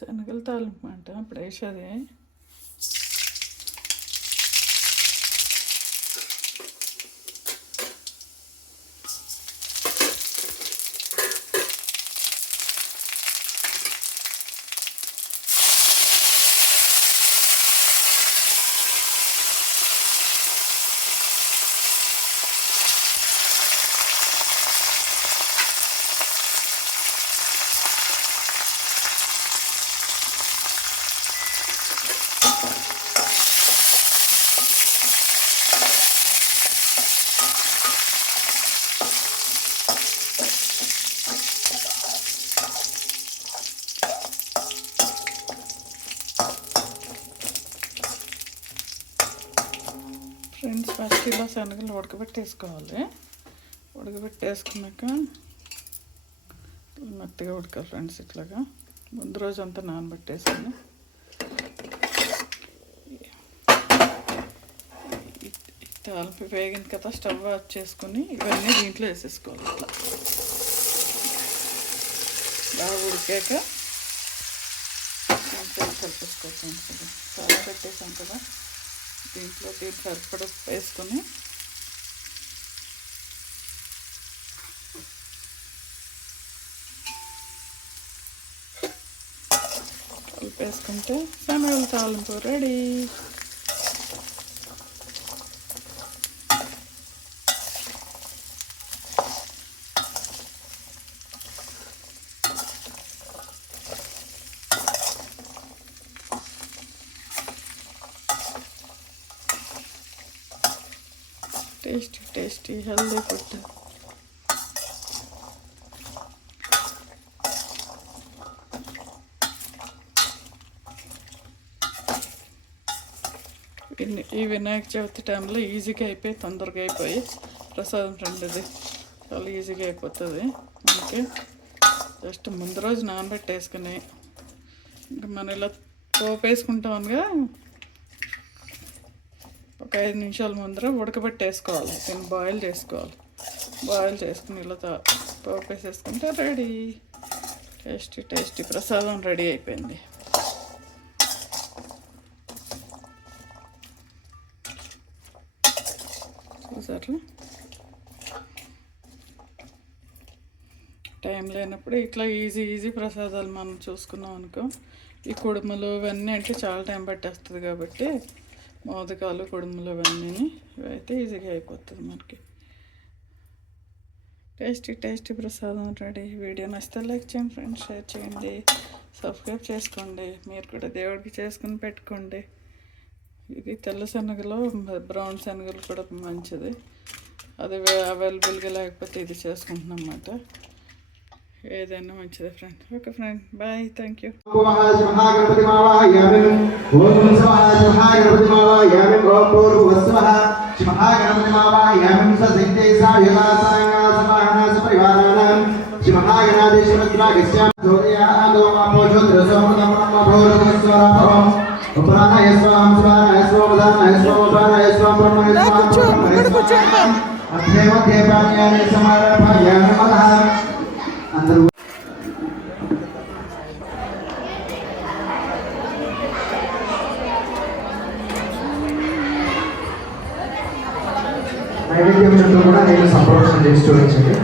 శనగలు తాలింపు అంట ఇప్పుడు వేసేది. ఫ్రెండ్స్ ఫస్ట్ ఇలా శనగలు ఉడకబెట్టేసుకోవాలి. ఉడకబెట్టేసుకున్నాక మెత్తగా ఉడకాలి ఫ్రెండ్స్. ఇట్లాగా ముందు రోజు అంతా నానబెట్టేసాను. తాలింపు వేగిన కదా స్టవ్ ఆఫ్ చేసుకొని ఇవన్నీ దీంట్లో వేసేసుకోవాలి. ఇట్లా బాగా ఉడికాక కలిపేసుకోవచ్చు. తాలింపు పెట్టేసాం కదా, దీంట్లో సరిపడ వేసుకొని కలిపేసుకుంటే శనగల తాలింపు ready. Tasty tasty healthy food. ఈ వినాయక చవితి టైంలో ఈజీగా అయిపోయి తొందరగా అయిపోయి ప్రసాదం రెండుది చాలా ఈజీగా అయిపోతుంది. అందుకే జస్ట్ ముందు రోజు నానబెట్టేసుకుని ఇంకా మనం ఇలా పోపు వేసుకుంటామనిగా ఒక 5 నిమిషాల ముందర ఉడకబెట్టేసుకోవాలి. దీన్ని బాయిల్ చేసుకోవాలి. బాయిల్ చేసుకుని ఇలా పోపు వేసేసుకుంటే రెడీ. టేస్టీ టేస్టీ ప్రసాదం రెడీ అయిపోయింది. చూసారు, టైం లేనప్పుడు ఇట్లా ఈజీ ప్రసాదాలు మనం చూసుకున్నాం అనుకో. ఈ కుడుములు ఇవన్నీ అంటే చాలా టైం పట్టేస్తుంది కాబట్టి మోదకాలు కుడుములు ఇవన్నీ ఇవైతే ఈజీగా అయిపోతుంది మనకి. టేస్టీ ప్రసాదం రెడీ. వీడియో నచ్చితే లైక్ చేయండి ఫ్రెండ్స్, షేర్ చేయండి, సబ్స్క్రైబ్ చేసుకోండి. మీరు కూడా దేవుడికి చేసుకుని పెట్టుకోండి. ఇది తెల్ల శనగలు, బ్రౌన్ శనగలు కూడా మంచిది. అది అవైలబుల్గా లేకపోతే ఇది చేసుకుంటున్నాం అన్నమాట. ఏదైనా మంచిది friend. Okay friend, bye, thank you. అందరూ నైవేద్యం చుట్టూ కూడా నేను సంప్రోక్షణ చేసి చూపించండి.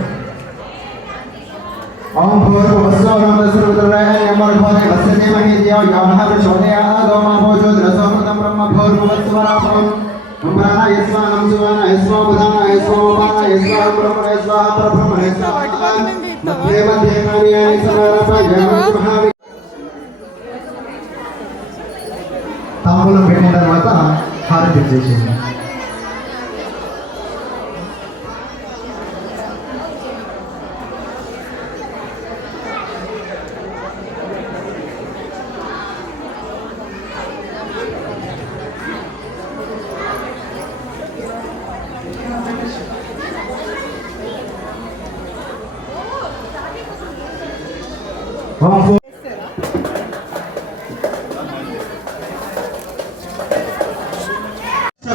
ఓం తాంబూలం పెట్టిన తర్వాత హారతి ఇచ్చేసింది.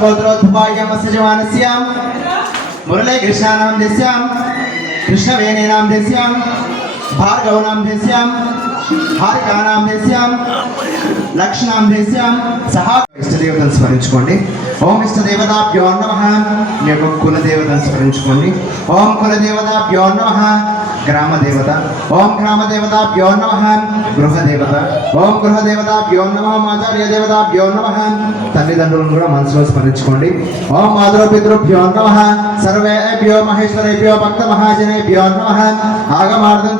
गोत्रोद्भवायमस्यजवानस्यां मुरली कृष्णानां देस्यां कृष्णवेणीनां देस्यां भार्गवनां देस्यां హారికానాందేశ్యాం లక్ష్మణాందేశ్యాం సహా ఇష్టదేవతను స్మరించుకోండి. ఓం ఇష్టదేవతాభ్యో నమః. మీ యొక్క కులదేవతను స్మరించుకోండి. ఓం కులదేవతాభ్యో నమః. గ్రామ దేవత. ఓం గ్రామ దేవతాభ్యో నమః. గృహదేవత. ఓం గృహదేవతాభ్యో నమః. ఆచార్య దేవతాభ్యో నమః. తల్లిదండ్రులను కూడా మనసులో స్మరించుకోండి. ఓం మాతృపితృభ్యో నమః. సర్వేభ్యో మహేశ్వరేభ్యో భక్త మహాజనేభ్యో నమః. ఆగమార్థం